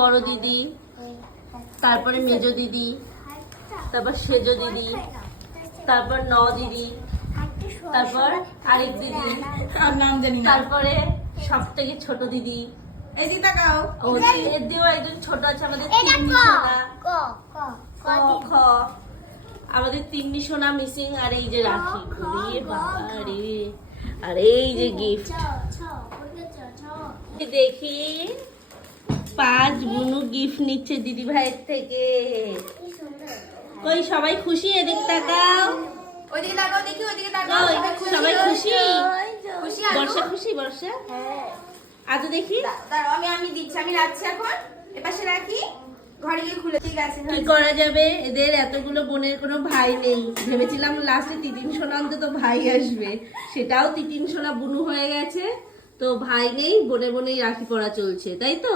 বড় দিদি, তারপরে মেজো দিদি, তারপর সেজো দিদি, তারপর ন দিদি, তারপর আরেক দিদি, নাম জানি না। তারপরে সব থেকে ছোট দিদি। এই দিদা গাও। এর দিয়েও একজন ছোট আছে, আমাদের তিন্নি সোনা। খ আমাদের তিন্নি সোনা মিসিং। আর এই যে রাখি, ওরে বাবা রে। আর এই যে গিফট দেখি, 5 বুনু গিফট নিচ্ছে দিদি ভাইয়ের থেকে। কই সবাই খুশি? এদিক তাকাও। ওইদিকে তাকাও দেখি, ওইদিকে তাকাও। কই সবাই খুশি? খুশি বর্ষা খুশি? বর্ষা আজ দেখি দাঁড়াও, আমি দিচ্ছি, আমি রাখছি এখন। এপাশে রাখি, ঘরে গিয়ে খুলে। ঠিক আছে। কি করা যাবে, এদের এতগুলো বোনের কোনো ভাই নেই। ভেবেছিলাম লাস্টে তিতিন সোনা অন্তত ভাই আসবে, সেটাও তিতিন সোনা বুনু হয়ে গেছে। তো ভাই নেই, বোনে বোনেই রাখি পড়া চলছে, তাই তো?